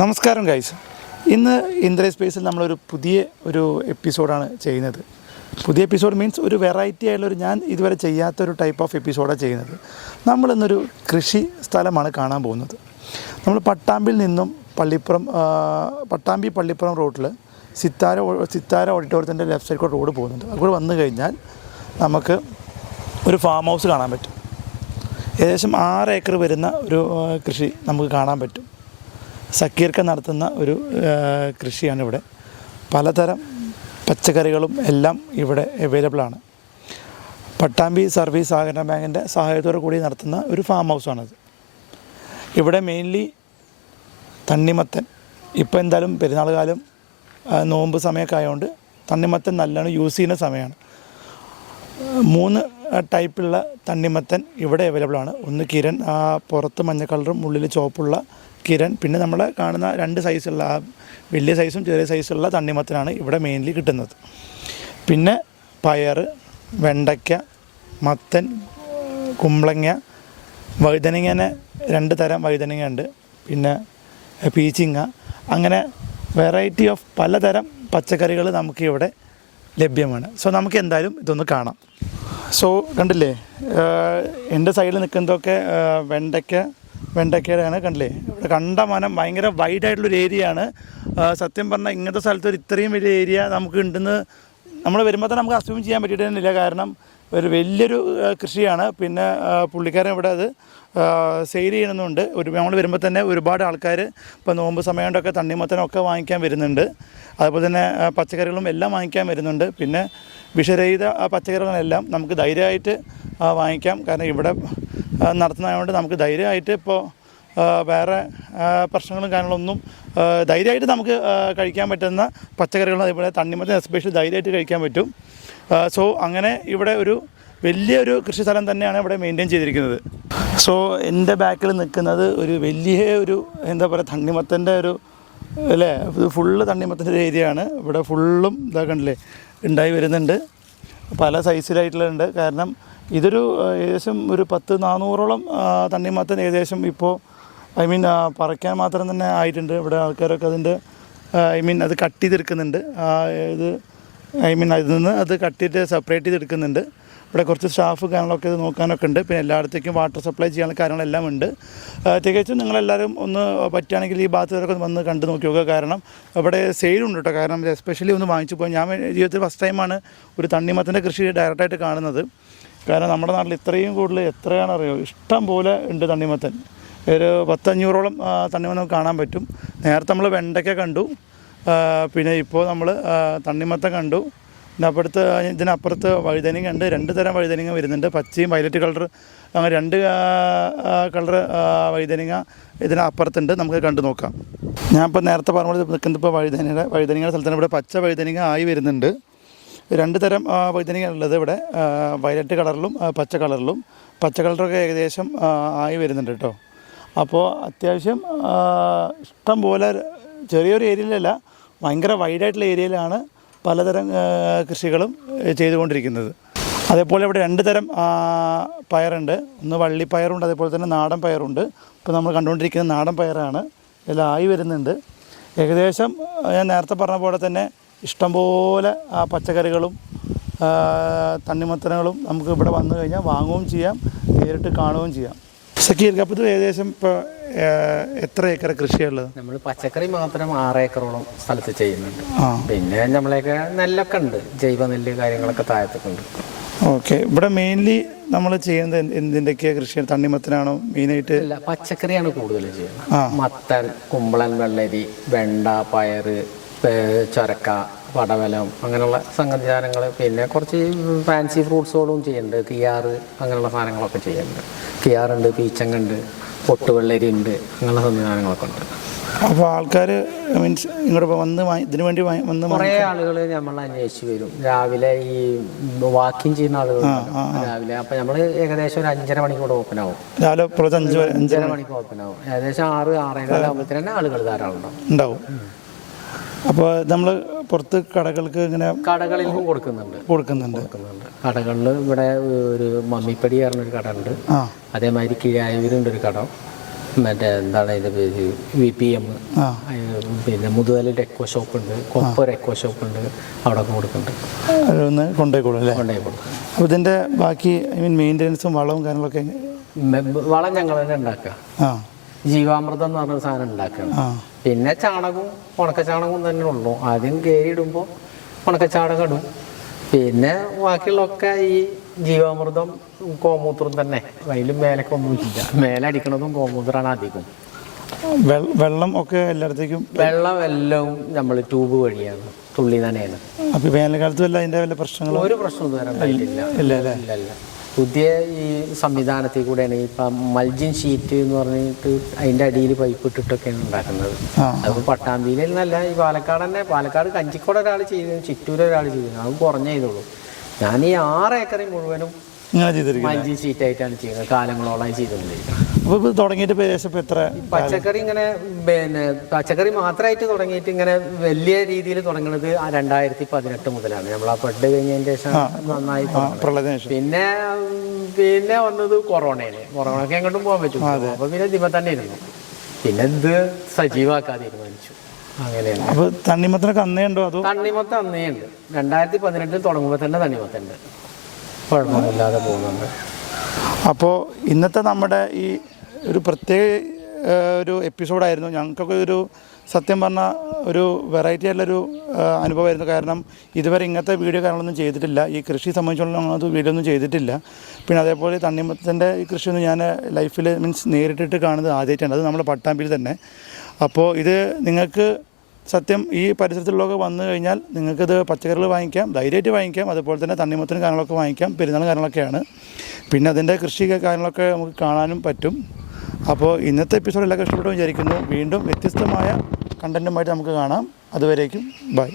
നമസ്കാരം ഗൈസ്. ഇന്ന് ഇന്ദ്ര സ്പേസിൽ നമ്മളൊരു പുതിയ എപ്പിസോഡാണ് ചെയ്യുന്നത്. പുതിയ എപ്പിസോഡ് മീൻസ് ഒരു വെറൈറ്റി ആയിട്ടുള്ളൊരു ഞാൻ ഇതുവരെ ചെയ്യാത്തൊരു ടൈപ്പ് ഓഫ് എപ്പിസോഡാണ് ചെയ്യുന്നത്. നമ്മളിന്നൊരു കൃഷി സ്ഥലമാണ് കാണാൻ പോകുന്നത്. നമ്മൾ പട്ടാമ്പിയിൽ നിന്നും പള്ളിപ്പുറം റോഡിൽ സിത്താര ഓഡിറ്റോറിയത്തിൻ്റെ ലെഫ്റ്റ് സൈഡ് കൂടെ റോഡ് പോകുന്നുണ്ട്. അതുകൂടെ വന്നു കഴിഞ്ഞാൽ നമുക്ക് ഒരു ഫാം ഹൗസ് കാണാൻ പറ്റും. ഏകദേശം 6 ഏക്കർ വരുന്ന ഒരു കൃഷി നമുക്ക് കാണാൻ പറ്റും. സക്കീർക്ക നടത്തുന്ന ഒരു കൃഷിയാണ് ഇവിടെ. പലതരം പച്ചക്കറികളും എല്ലാം ഇവിടെ അവൈലബിൾ ആണ്. പട്ടാമ്പി സർവീസ് സഹകരണ ബാങ്കിൻ്റെ സഹായത്തോടു കൂടി നടത്തുന്ന ഒരു ഫാം ഹൗസാണത്. ഇവിടെ മെയിൻലി തണ്ണിമത്തൻ, ഇപ്പോൾ എന്തായാലും പെരുന്നാൾ കാലം നോമ്പ് സമയമൊക്കെ ആയതുകൊണ്ട് തണ്ണിമത്തൻ നല്ലോണം യൂസ് ചെയ്യുന്ന സമയമാണ്. 3 ടൈപ്പുള്ള തണ്ണിമത്തൻ ഇവിടെ അവൈലബിൾ ആണ്. ഒന്ന് കിരൺ, പുറത്ത് മഞ്ഞ കളറും ഉള്ളിൽ ചുവപ്പുള്ള കിരൺ, പിന്നെ നമ്മൾ കാണുന്ന 2 സൈസുള്ള വലിയ സൈസും ചെറിയ സൈസുള്ള തണ്ണിമത്തനാണ് ഇവിടെ മെയിൻലി കിട്ടുന്നത്. പിന്നെ പയർ, വെണ്ടയ്ക്ക, മത്തൻ, കുമ്പളങ്ങ, വഴുതനങ്ങനെ 2 തരം വഴുതനങ്ങ ഉണ്ട്, പിന്നെ പീച്ചിങ്ങ, അങ്ങനെ വെറൈറ്റി ഓഫ് പലതരം പച്ചക്കറികൾ നമുക്ക് ഇവിടെ ലഭ്യമാണ്. സോ നമുക്ക് എന്തായാലും ഇതൊന്ന് കാണാം. സോ കണ്ടില്ലേ, എൻ്റെ സൈഡിൽ നിൽക്കുന്നതൊക്കെ വെണ്ടയ്ക്കയാണ്. കണ്ടില്ലേ, ഇവിടെ കണ്ടമാനം ഭയങ്കര വൈഡായിട്ടുള്ളൊരു ഏരിയയാണ്. സത്യം പറഞ്ഞാൽ ഇങ്ങനത്തെ സ്ഥലത്ത് ഇത്രയും വലിയ ഏരിയ നമുക്ക് ഉണ്ടെന്ന് നമ്മൾ വരുമ്പോൾ തന്നെ നമുക്ക് അസ്യൂം ചെയ്യാൻ പറ്റിയിട്ടില്ല. കാരണം ഒരു വലിയൊരു കൃഷിയാണ്. പിന്നെ പുള്ളിക്കാരൻ ഇവിടെ അത് സെയിൽ ചെയ്യണമെന്നുണ്ട്. നമ്മൾ വരുമ്പോൾ തന്നെ ഒരുപാട് ആൾക്കാർ ഇപ്പോൾ നോമ്പ് സമയം കൊണ്ടൊക്കെ തണ്ണിമത്തനൊക്കെ വാങ്ങിക്കാൻ വരുന്നുണ്ട്. അതുപോലെ തന്നെ പച്ചക്കറികളും എല്ലാം വാങ്ങിക്കാൻ വരുന്നുണ്ട്. പിന്നെ വിഷരഹിത പച്ചക്കറികളെല്ലാം നമുക്ക് ധൈര്യമായിട്ട് വാങ്ങിക്കാം. കാരണം ഇവിടെ നടത്തുന്നതുകൊണ്ട് നമുക്ക് ധൈര്യമായിട്ട് ഇപ്പോൾ വേറെ പ്രശ്നങ്ങളും കാര്യങ്ങളൊന്നും ധൈര്യമായിട്ട് നമുക്ക് കഴിക്കാൻ പറ്റുന്ന പച്ചക്കറികളും അതേപോലെ തണ്ണിമത്തൻ എസ്പെഷ്യലി ധൈര്യമായിട്ട് കഴിക്കാൻ പറ്റും. സോ അങ്ങനെ ഇവിടെ ഒരു വലിയൊരു കൃഷി സ്ഥലം തന്നെയാണ് ഇവിടെ മെയിൻറ്റെയിൻ ചെയ്തിരിക്കുന്നത്. സോ എൻ്റെ ബാക്കിൽ നിൽക്കുന്നത് ഒരു എന്താ പറയുക, തണ്ണിമത്തൻ്റെ അല്ലേ, ഇത് ഫുള്ള് തണ്ണിമത്തൻ്റെ ഒരു ഏരിയ ആണ്. ഇവിടെ ഫുള്ളും കണ്ടില്ലേ ഉണ്ടായി വരുന്നുണ്ട്. പല സൈസിലായിട്ടുള്ളുണ്ട്. കാരണം ഇതൊരു ഏകദേശം ഒരു 10-400ഓളം തണ്ണിമത്തൻ ഏകദേശം ഇപ്പോൾ പറിക്കാൻ മാത്രം തന്നെ ആയിട്ടുണ്ട്. ഇവിടെ ആൾക്കാരൊക്കെ അതിൻ്റെ അത് കട്ട് ചെയ്തെടുക്കുന്നുണ്ട്. അതിൽ നിന്ന് അത് കട്ട് ചെയ്ത് സെപ്പറേറ്റ് ചെയ്തെടുക്കുന്നുണ്ട്. ഇവിടെ കുറച്ച് സ്റ്റാഫ് കാര്യങ്ങളൊക്കെ ഇത് നോക്കാനൊക്കെ ഉണ്ട്. പിന്നെ എല്ലായിടത്തേക്കും വാട്ടർ സപ്ലൈ ചെയ്യാനുള്ള കാര്യങ്ങളെല്ലാം ഉണ്ട്. തികച്ചും നിങ്ങളെല്ലാവരും ഒന്ന് പറ്റുകയാണെങ്കിൽ ഈ ഭാഗത്തൊക്കെ വന്ന് കണ്ടു നോക്കി നോക്കുക. കാരണം ഇവിടെ സെയിലുണ്ട് കേട്ടോ. കാരണം എസ്പെഷ്യലി ഒന്ന് വാങ്ങിച്ചു പോയി. ഞാൻ ജീവിതത്തിൽ ഫസ്റ്റ് ടൈമാണ് ഒരു തണ്ണിമത്തൻ്റെ കൃഷി ഡയറക്റ്റായിട്ട് കാണുന്നത്. കാരണം നമ്മുടെ നാട്ടിൽ ഇത്രയും കൂടുതൽ എത്രയാണെന്നറിയോ, ഇഷ്ടം പോലെ ഉണ്ട് തണ്ണിമത്തൻ. ഒരു 10-500ഓളം തണ്ണിമത്തൻ കാണാൻ പറ്റും. നേരത്തെ നമ്മൾ വെണ്ടയ്ക്ക കണ്ടു, പിന്നെ ഇപ്പോൾ നമ്മൾ തണ്ണിമത്തൻ കണ്ടു. ഇതിനപ്പുറത്ത് വഴുതനങ്ങ ഉണ്ട്. 2 തരം വഴുതനങ്ങ വരുന്നുണ്ട്, പച്ചയും വയലറ്റ് കളർ, അങ്ങനെ 2 കളർ വഴുതനങ്ങ ഇതിനപ്പുറത്തുണ്ട്. നമുക്ക് കണ്ടു നോക്കാം. ഞാനിപ്പോൾ നേരത്തെ പറഞ്ഞ നിൽക്കുന്നത് ഇപ്പോൾ വഴുതനങ്ങയുടെ സ്ഥലത്താണ്. ഇവിടെ പച്ച വഴുതനങ്ങ ആയി വരുന്നുണ്ട്. 2 തരം വഴുതനങ്ങ ഉള്ളത് ഇവിടെ, വയലറ്റ് കളറിലും പച്ച കളറിലും. പച്ച കളറൊക്കെ ഏകദേശം ആയി വരുന്നുണ്ട് കേട്ടോ. അപ്പോൾ അത്യാവശ്യം ഇഷ്ടം പോലെ ചെറിയൊരു ഏരിയയിലല്ല, ഭയങ്കര വൈഡായിട്ടുള്ള ഏരിയയിലാണ് പലതരം കൃഷികളും ചെയ്തുകൊണ്ടിരിക്കുന്നത്. അതേപോലെ ഇവിടെ 2 തരം പയറുണ്ട്. ഒന്ന് വള്ളിപ്പയറുണ്ട്, അതേപോലെ തന്നെ നാടൻ പയറുണ്ട്. ഇപ്പോൾ നമ്മൾ കണ്ടുകൊണ്ടിരിക്കുന്നത് നാടൻ പയറാണ്. എല്ലാം ആയി വരുന്നുണ്ട്. ഏകദേശം ഞാൻ നേരത്തെ പറഞ്ഞ പോലെ തന്നെ ഇഷ്ടംപോലെ പച്ചക്കറികളും തണ്ണിമത്തനുകളും നമുക്ക് ഇവിടെ വന്നു കഴിഞ്ഞാൽ വാങ്ങുകയും ചെയ്യാം, നേരിട്ട് കാണുകയും ചെയ്യാം. സക്കീർ, അപ്പോൾ ഇത് ഏകദേശം ഇപ്പോൾ എത്ര ഏക്കർ കൃഷിയുള്ളത്? നമ്മൾ പച്ചക്കറി മാത്രം 6 ഏക്കറോളം സ്ഥലത്ത് ചെയ്യുന്നുണ്ട്. പിന്നെ നമ്മളെയൊക്കെ നെല്ലൊക്കെ ഉണ്ട്, ജൈവ നെല്ല് കാര്യങ്ങളൊക്കെ താഴത്തൊക്കെ ഉണ്ട്. ഓക്കെ. ഇവിടെ മെയിൻലി നമ്മൾ ചെയ്യുന്നത് എന്തിൻ്റെയൊക്കെയാണ് കൃഷി? തണ്ണിമത്തനാണോ മെയിനായിട്ട്? ഇല്ല, പച്ചക്കറിയാണ് കൂടുതൽ ചെയ്യുന്നത്. മത്തൻ, കുമ്പളൻ, വെള്ളരി, വെണ്ട, പയറ്, ചൊരക്ക, പടവലം, അങ്ങനെയുള്ള സംഗതിസാധനങ്ങൾ. പിന്നെ കുറച്ച് ഫാൻസി ഫ്രൂട്ട്സുകളും ചെയ്യുന്നുണ്ട്. കിയാറ് അങ്ങനെയുള്ള സാധനങ്ങളൊക്കെ ചെയ്യുന്നുണ്ട്. കിയാറുണ്ട്, പീച്ചങ്ങുണ്ട്, പൊട്ടുവെള്ളരി ഉണ്ട്, അങ്ങനെയുള്ള സംവിധാനങ്ങളൊക്കെ ഉണ്ട്. അപ്പോൾ ആൾക്കാർ മീൻസ് ഇങ്ങോട്ട് ഇതിനു വേണ്ടി വന്ന് കുറേ ആളുകൾ നമ്മൾ അന്വേഷിച്ച് വരും. രാവിലെ ഈ വാക്കിങ് ചെയ്യുന്ന ആളുകൾ രാവിലെ. അപ്പോൾ നമ്മൾ ഏകദേശം ഒരു 5:30 മണിക്കൂടെ ഓപ്പൺ ആവും. രാവിലെ 5:30 മണിക്ക് ഓപ്പൺ ആവും. ഏകദേശം 6-6:15 ആകുമ്പോഴത്തേന് തന്നെ ആളുകൾ ധാരാളം ഉണ്ടാവും. അപ്പോൾ നമ്മൾ പുറത്ത് കടകൾക്ക് ഇങ്ങനെ കടകളിലും കൊടുക്കുന്നുണ്ട്. കടകളിൽ ഇവിടെ ഒരു മമ്മിപ്പടി പറഞ്ഞൊരു കട ഉണ്ട്. അതേമാതിരി കിഴായൂരുണ്ട് ഒരു കട. മറ്റേ എന്താണ് അതിൻ്റെ പേര് VPM, പിന്നെ മുതുകലിൽ എക്കോ ഷോപ്പ് ഉണ്ട്, കൊപ്പർ എക്കോ ഷോപ്പ് ഉണ്ട്, അവിടെ കൊടുക്കുന്നുണ്ട്. ഒന്ന് കൊണ്ടുപോയിക്കോളൂ അല്ലേ? കൊണ്ടുപോയി കൊടുക്കും. അപ്പോൾ ഇതിൻ്റെ ബാക്കി മെയിൻ്റെനൻസും വളവും കാര്യങ്ങളൊക്കെ വളം ഞങ്ങൾ തന്നെ ഉണ്ടാക്കുക. ജീവാമൃതം എന്ന് പറഞ്ഞൊരു സാധനം ഉണ്ടാക്കണം. പിന്നെ ചാണകവും ഉണക്കച്ചാണകവും തന്നെ ഉള്ളൂ. ആദ്യം കയറി ഇടുമ്പോൾ ഉണക്കച്ചാണകം ഇടും. പിന്നെ ബാക്കിയുള്ളതൊക്കെ ഈ ജീവാമൃതം ഗോമൂത്രം തന്നെ. അതിലും മേലൊക്കെ ഒന്നുമില്ല. മേലടിക്കണതും ഗോമൂത്രമാണ് അധികം. വെള്ളം ഒക്കെ എല്ലായിടത്തേക്കും വെള്ളം എല്ലാം നമ്മൾ ട്യൂബ് വഴിയാണ്, തുള്ളി നനയാണ്. അപ്പോൾ വേനൽക്കാലത്തും അല്ല അതിൻ്റെ വല്ല പ്രശ്നങ്ങളും? ഒരു പ്രശ്നം ഇതുവരെ ഉണ്ടായിട്ടില്ല. ഇല്ല. പുതിയ ഈ സംവിധാനത്തിൽ കൂടെയാണ് ഇപ്പം മൾജിൻ ഷീറ്റ് എന്ന് പറഞ്ഞിട്ട് അതിൻ്റെ അടിയിൽ പൈപ്പ് ഇട്ടിട്ടൊക്കെയാണ് ഉണ്ടാക്കുന്നത്. അതിപ്പോൾ പട്ടാമ്പിയിൽ നിന്നല്ല, ഈ പാലക്കാട് തന്നെ. പാലക്കാട് കഞ്ചിക്കോട് ഒരാൾ ചെയ്തു, ചിറ്റൂർ ഒരാൾ ചെയ്തു. അത് കുറഞ്ഞ ചെയ്തോളൂ. ഞാൻ ഈ 6 ഏക്കറിൽ മുഴുവനും മൾജിൻ ഷീറ്റായിട്ടാണ് ചെയ്യുന്നത്. കാലങ്ങളോളമായി ചെയ്തുകൊണ്ടിരിക്കുന്നത്. അപ്പോൾ ഇത് തുടങ്ങിയിട്ട് ഏകദേശം എത്ര? പച്ചക്കറി ഇങ്ങനെ പിന്നെ പച്ചക്കറി മാത്രമായിട്ട് തുടങ്ങിയിട്ട് ഇങ്ങനെ വലിയ രീതിയിൽ തുടങ്ങുന്നത് 2018 മുതലാണ്. നമ്മൾ ആ പെട്ട് കഴിഞ്ഞതിന് ശേഷം നന്നായി. പിന്നെ വന്നത് കൊറോണയ്ക്ക് എങ്ങോട്ടും പോകാൻ പറ്റും. അപ്പൊ പിന്നെ ഇതിമ തന്നെ ഇരുന്നു. പിന്നെ ഇത് സജീവാക്കാൻ തീരുമാനിച്ചു. അങ്ങനെയാണ്. അപ്പോൾ തണ്ണിമത്തനൊക്കെ അന്നേ ഉണ്ടോ? അതോ? തണ്ണിമത്തം അന്നേ ഉണ്ട്. 2018 തുടങ്ങുമ്പോൾ തന്നെ തണ്ണിമത്തുണ്ട്. കുഴപ്പമൊന്നുമില്ലാതെ പോകുന്നുണ്ട്. അപ്പോൾ ഇന്നത്തെ നമ്മുടെ ഈ ഒരു പ്രത്യേക ഒരു എപ്പിസോഡായിരുന്നു. ഞങ്ങൾക്കൊക്കെ ഒരു സത്യം പറഞ്ഞാൽ ഒരു വെറൈറ്റി ആയിട്ടുള്ളൊരു അനുഭവമായിരുന്നു. കാരണം ഇതുവരെ ഇങ്ങനത്തെ വീഡിയോ കാര്യങ്ങളൊന്നും ചെയ്തിട്ടില്ല. ഈ കൃഷി സംബന്ധിച്ചുള്ള അങ്ങനത്തെ വീഡിയോ ഒന്നും ചെയ്തിട്ടില്ല. പിന്നെ അതേപോലെ തണ്ണിമത്തൻ്റെ ഈ കൃഷിയൊന്നും ഞാൻ ലൈഫിൽ നേരിട്ടിട്ട് കാണുന്നത് ആദ്യമായിട്ടാണ്. അത് നമ്മുടെ പട്ടാമ്പിയിൽ തന്നെ. അപ്പോൾ ഇത് നിങ്ങൾക്ക് സത്യം ഈ പരിസരത്തുള്ളതൊക്കെ വന്നു കഴിഞ്ഞാൽ നിങ്ങൾക്കിത് പച്ചക്കറികൾ വാങ്ങിക്കാം, ധൈര്യമായിട്ട് വാങ്ങിക്കാം. അതുപോലെ തന്നെ തണ്ണിമത്തനും കാര്യങ്ങളൊക്കെ വാങ്ങിക്കാം. പെരുന്നാൾ കാര്യങ്ങളൊക്കെയാണ്. പിന്നെ അതിൻ്റെ കൃഷി കാര്യങ്ങളൊക്കെ നമുക്ക് കാണാനും പറ്റും. അപ്പോൾ ഇന്നത്തെ എപ്പിസോഡ് എല്ലാവർക്കും ഇഷ്ടപ്പെട്ടു വിചാരിക്കുന്നു. വീണ്ടും വ്യത്യസ്തമായ കണ്ടൻറ്റുമായിട്ട് നമുക്ക് കാണാം. അതുവരേക്കും ബൈ.